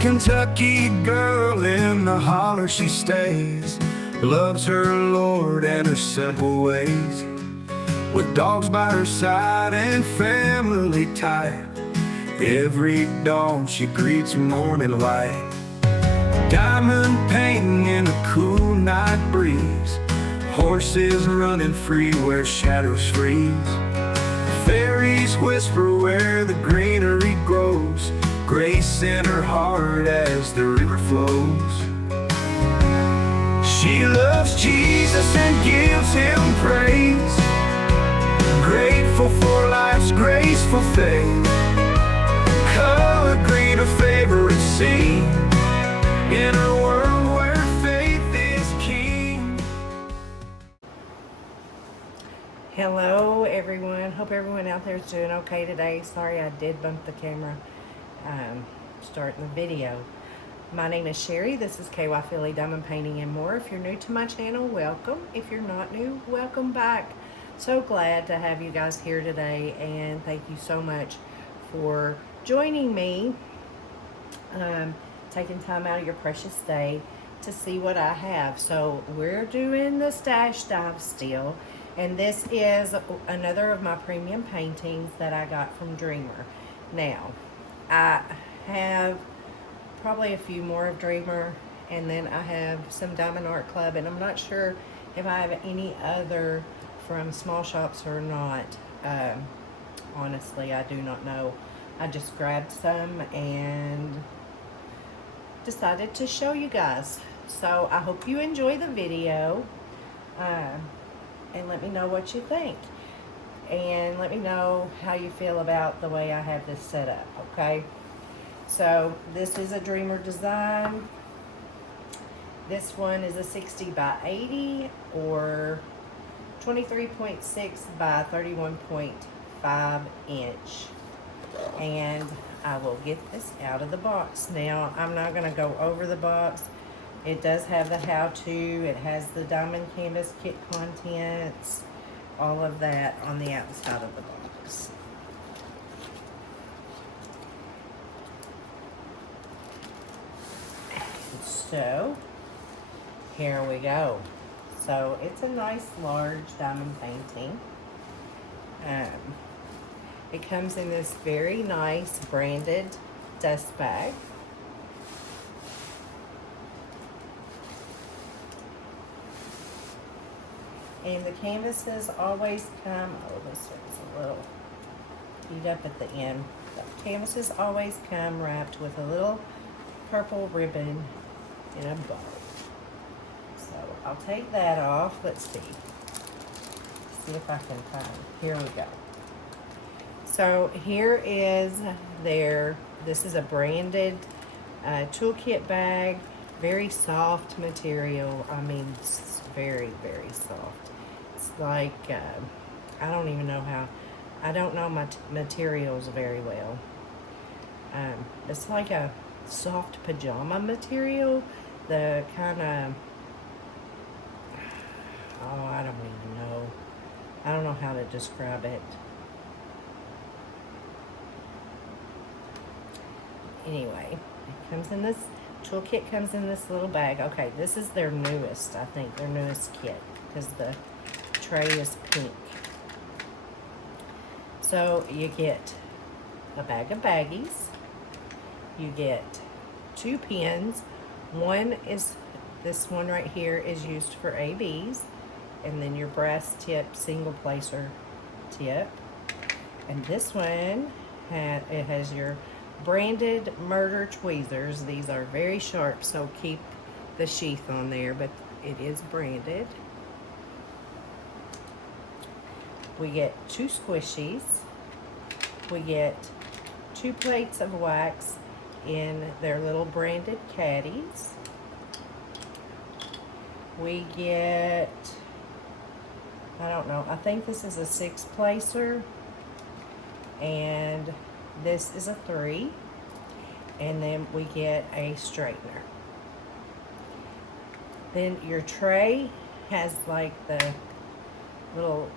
Kentucky girl, in the holler she stays, loves her Lord and her simple ways. With dogs by her side and family tight, every dawn she greets morning light. Diamond painting in a cool night breeze, horses running free where shadows freeze. Fairies whisper where the greenery grows, grace in her heart as the river flows. She loves Jesus and gives him praise, grateful for life's graceful faith. Color green, her favorite scene, in a world where faith is king. Hello everyone, hope everyone out there is doing okay today. Sorry I did bump the camera starting the video. My name is Sherry. This is KY Philly Diamond Painting and More. If you're new to my channel, welcome. If you're not new, welcome back. So glad to have you guys here today, and thank you so much for joining me, taking time out of your precious day to see what I have. So we're doing the stash dive still, and this is another of my premium paintings that I got from Dreamer. Now, I have probably a few more of Dreamer, and then I have some Diamond Art Club, and I'm not sure if I have any other from small shops or not. Honestly, I do not know. I just grabbed some and decided to show you guys. So I hope you enjoy the video, and let me know what you think, and let me know how you feel about the way I have this set up, okay? So this is a Dreamer design. This one is a 60 by 80 or 23.6 by 31.5 inch. And I will get this out of the box. Now, I'm not going to go over the box. It does have the how-to. It has the diamond canvas kit contents, all of that on the outside of the box. So, here we go. So, it's a nice large diamond painting. It comes in this very nice branded dust bag. And the canvases always come, oh, this one's a little beat up at the end. The canvases always come wrapped with a little purple ribbon in a bow. So I'll take that off. Let's see. See if I can find. Here we go. So here is this is a branded toolkit bag. Very soft material. I mean, it's very, very soft. It's like, I don't even know how, I don't know my materials very well. It's like a soft pajama material. The kind of, oh, I don't even know. I don't know how to describe it. Anyway, it comes in this, toolkit comes in this little bag. Okay, this is their newest, I think, their newest kit, because the tray is pink. So you get a bag of baggies. You get 2 pins. One is, this one right here is used for ABs, and then your brass tip single placer tip. And this one, it has your branded murder tweezers. These are very sharp, so keep the sheath on there, but it is branded. We get 2 squishies. We get 2 plates of wax in their little branded caddies. We get, I don't know, I think this is a 6 placer, and this is a 3, and then we get a straightener. Then your tray has like the little,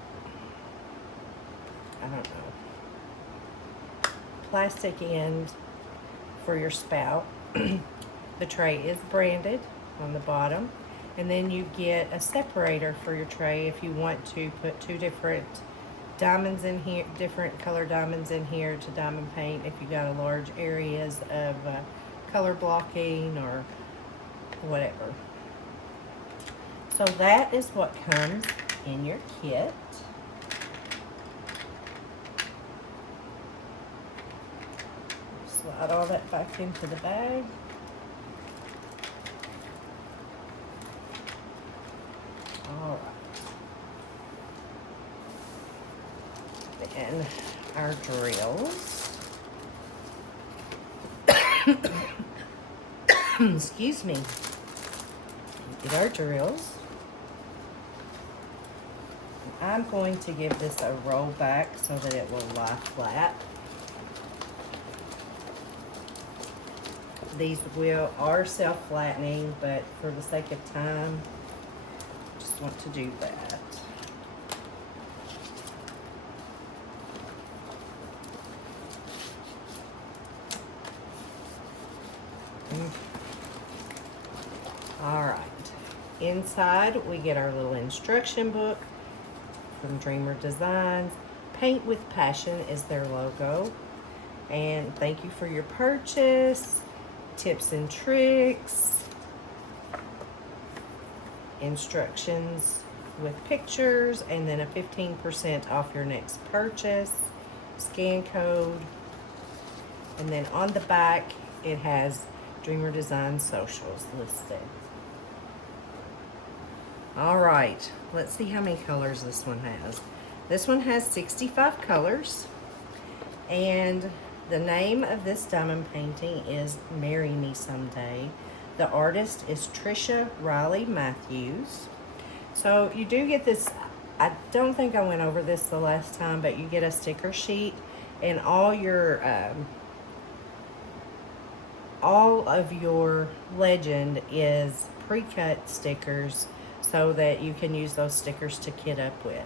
I don't know, plastic end for your spout. The tray is branded on the bottom. And then you get a separator for your tray if you want to put two different diamonds in here, different color diamonds in here to diamond paint if you got a large areas of color blocking or whatever. So that is what comes in your kit. Slide all that back into the bag. All right. Then our drills. Excuse me. Get our drills. I'm going to give this a roll back so that it will lie flat. These are self-flattening, but for the sake of time, just want to do that. All right. Inside, we get our little instruction book from Dreamer Designs. Paint with Passion is their logo. And thank you for your purchase. Tips and tricks. Instructions with pictures. And then a 15% off your next purchase. Scan code. And then on the back, it has Dreamer Designs socials listed. All right, let's see how many colors this one has. This one has 65 colors, and the name of this diamond painting is Marry Me Someday. The artist is Trisha Riley Matthews. So you do get this, I don't think I went over this the last time, but you get a sticker sheet, and all of your legend is pre-cut stickers so that you can use those stickers to kit up with.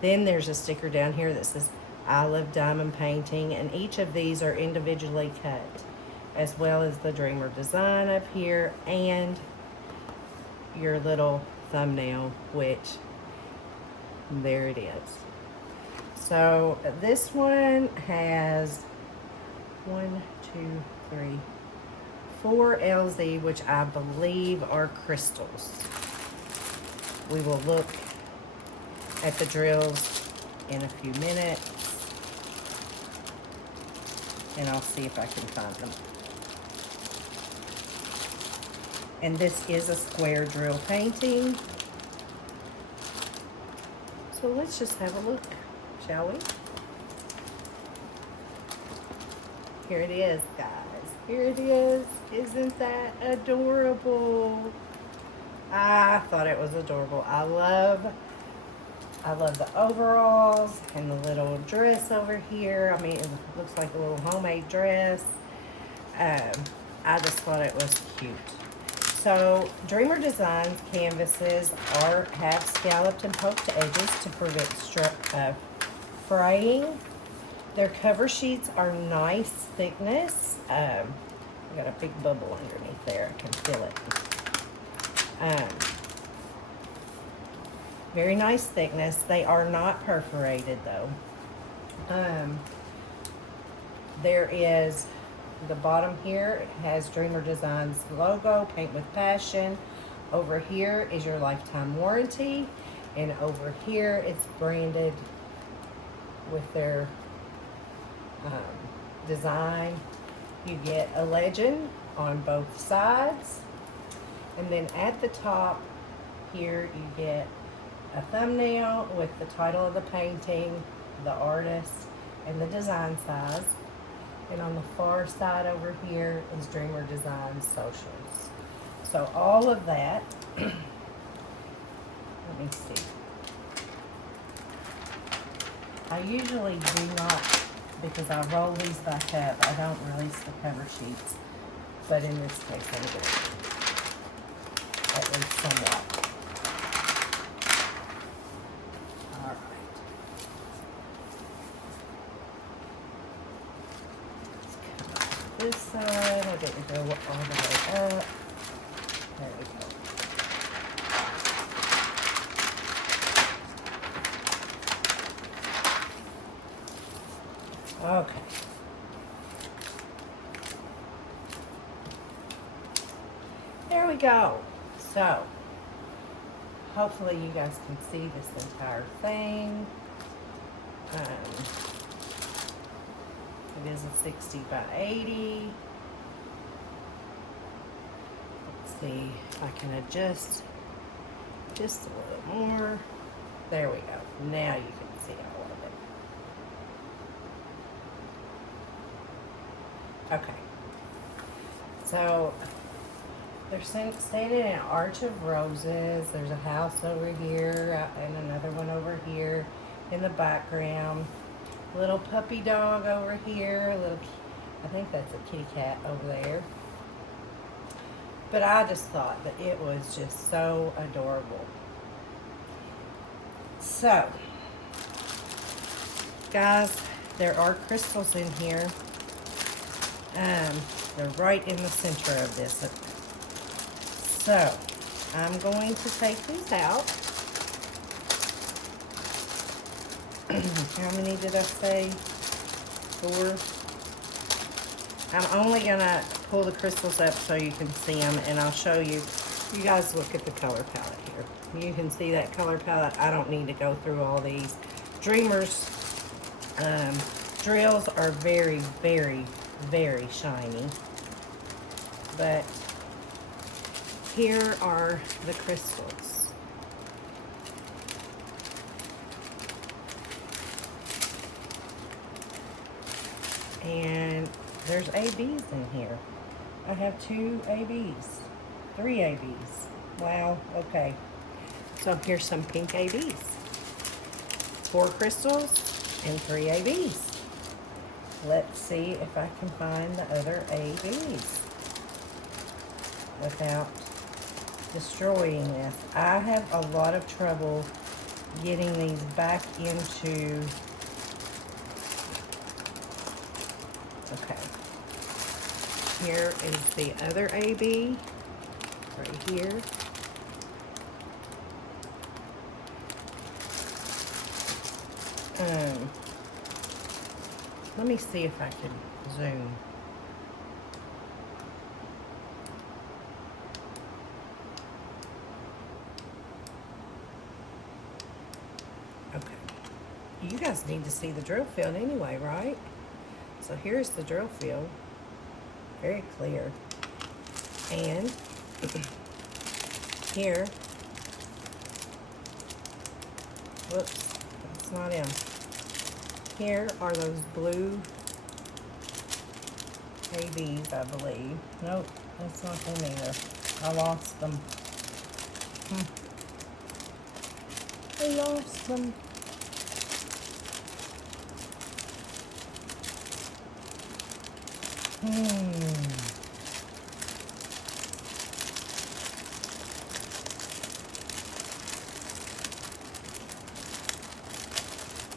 Then there's a sticker down here that says, I love diamond painting, and each of these are individually cut, as well as the Dreamer design up here, and your little thumbnail, which, there it is. So this one has 4 LZ, which I believe are crystals. We will look at the drills in a few minutes, and I'll see if I can find them. And this is a square drill painting. So let's just have a look, shall we? Here it is, guys. Here it is. Isn't that adorable? I thought it was adorable. I love the overalls and the little dress over here. I mean, it looks like a little homemade dress. I just thought it was cute. So, Dreamer Designs canvases have scalloped and poked edges to prevent fraying. Their cover sheets are nice thickness. I got a big bubble underneath there. I can feel it. Very nice thickness. They are not perforated though. There is the bottom here. It has Dreamer Designs logo, Paint with Passion. Over here is your lifetime warranty, and over here it's branded with their design. You get a legend on both sides, and then at the top here you get a thumbnail with the title of the painting, the artist, and the design size. And on the far side over here is Dreamer Designs socials. So all of that, let me see. I usually do not, because I roll these back up, I don't release the cover sheets. But in this case, I'm going to, at least somewhat. All right. Let's come up with this side. I didn't go all the way up. There we go. Okay. There we go. So, hopefully you guys can see this entire thing. It is a 60 by 80. Let's see if I can adjust just a little more. There we go. Now you can see all of it. Okay. So, they're standing in an arch of roses. There's a house over here and another one over here in the background. A little puppy dog over here. I think that's a kitty cat over there. But I just thought that it was just so adorable. So, guys, there are crystals in here. They're right in the center of this. So, I'm going to take these out. How many did I say? 4. I'm only going to pull the crystals up so you can see them, and I'll show you. You guys look at the color palette here. You can see that color palette. I don't need to go through all these. Dreamers drills are very, very, very shiny. But here are the crystals. And there's ABs in here. I have 2 ABs. 3 ABs. Wow, okay. So here's some pink ABs. 4 crystals and 3 ABs. Let's see if I can find the other ABs without destroying this. I have a lot of trouble getting these back into... Okay. Here is the other AB right here. Let me see if I can zoom. Okay. You guys need to see the drill field anyway, right? So here's the drill field. Very clear. And here, whoops, that's not him. Here are those blue ABs, I believe. Nope, that's not them either. I lost them. I lost them.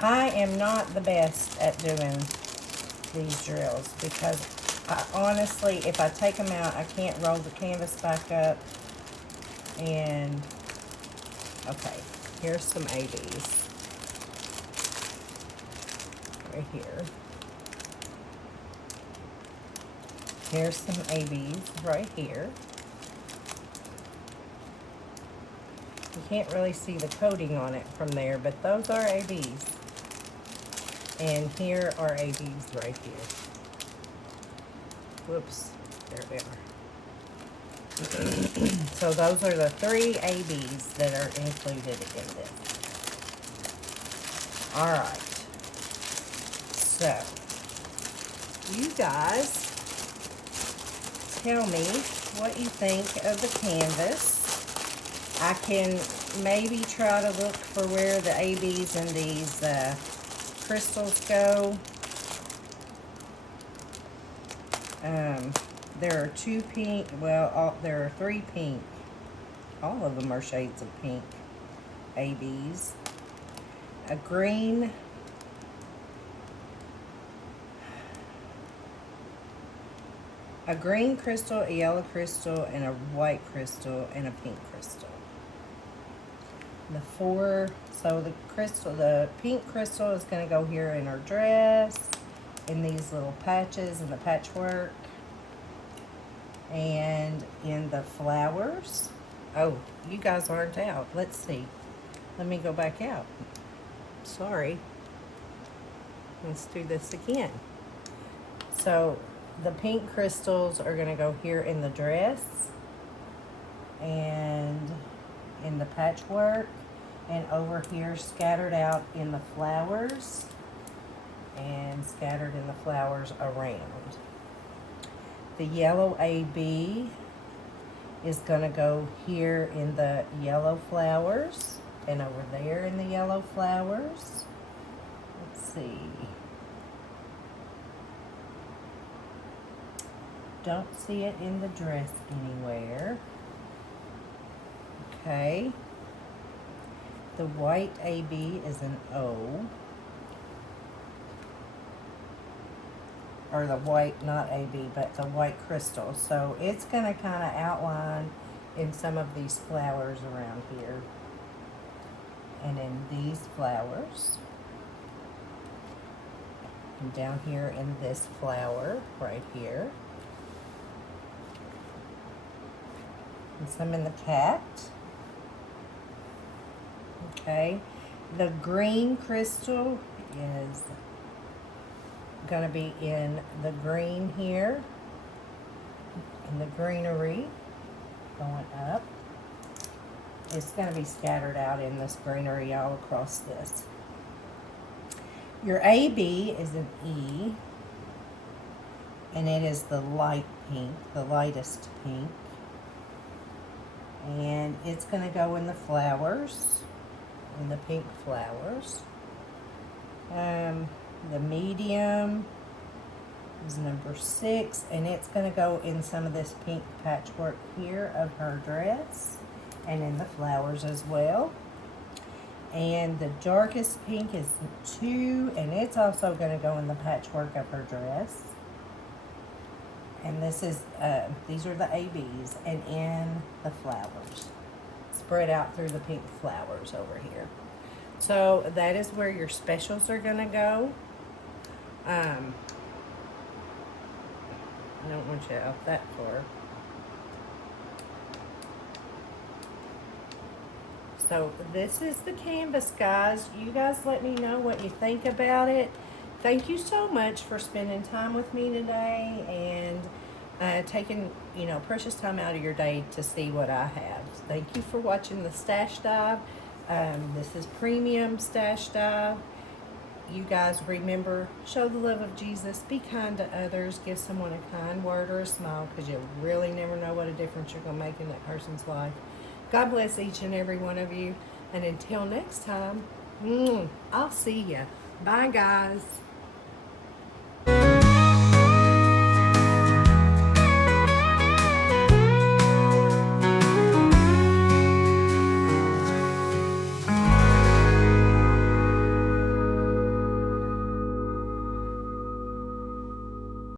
I am not the best at doing these drills because honestly, if I take them out, I can't roll the canvas back up. And, okay, here's some ABs right here. Here's some ABs right here. You can't really see the coating on it from there, but those are ABs. And here are ABs right here. Whoops, there they are. So those are the 3 ABs that are included in this. Alright. So, you guys tell me what you think of the canvas. I can maybe try to look for where the ABs and these crystals go. There are 2 pink, well, there are 3 pink. All of them are shades of pink ABs. A green. a green crystal, a yellow crystal, and a white crystal, and a pink crystal. So the pink crystal is going to go here in her dress, in these little patches, in the patchwork, and in the flowers. Oh, you guys aren't out. Let's see. Let me go back out. Sorry. Let's do this again. So the pink crystals are going to go here in the dress and in the patchwork, and over here scattered out in the flowers and scattered in the flowers around. The yellow AB is going to go here in the yellow flowers and over there in the yellow flowers. Let's see. Don't see it in the dress anywhere. Okay. The white AB is an O. Or the white, not AB, but the white crystal. So it's going to kind of outline in some of these flowers around here. And in these flowers. And down here in this flower right here. And some in the cat. Okay. The green crystal is going to be in the green here, in the greenery, going up. It's going to be scattered out in this greenery all across this. Your AB is an E, and it is the light pink, the lightest pink. And it's going to go in the flowers, in the pink flowers. The medium is number 6, and it's going to go in some of this pink patchwork here of her dress and in the flowers as well. And the darkest pink is 2, and it's also going to go in the patchwork of her dress. And this is these are the ABs, and in the flowers, spread out through the pink flowers over here. So that is where your specials are going to go. I don't want you out that far. So this is the canvas, guys. You guys let me know what you think about it. Thank you so much for spending time with me today and taking, precious time out of your day to see what I have. Thank you for watching the Stash Dive. This is premium Stash Dive. You guys remember, show the love of Jesus, be kind to others, give someone a kind word or a smile, because you really never know what a difference you're going to make in that person's life. God bless each and every one of you. And until next time, I'll see ya. Bye, guys.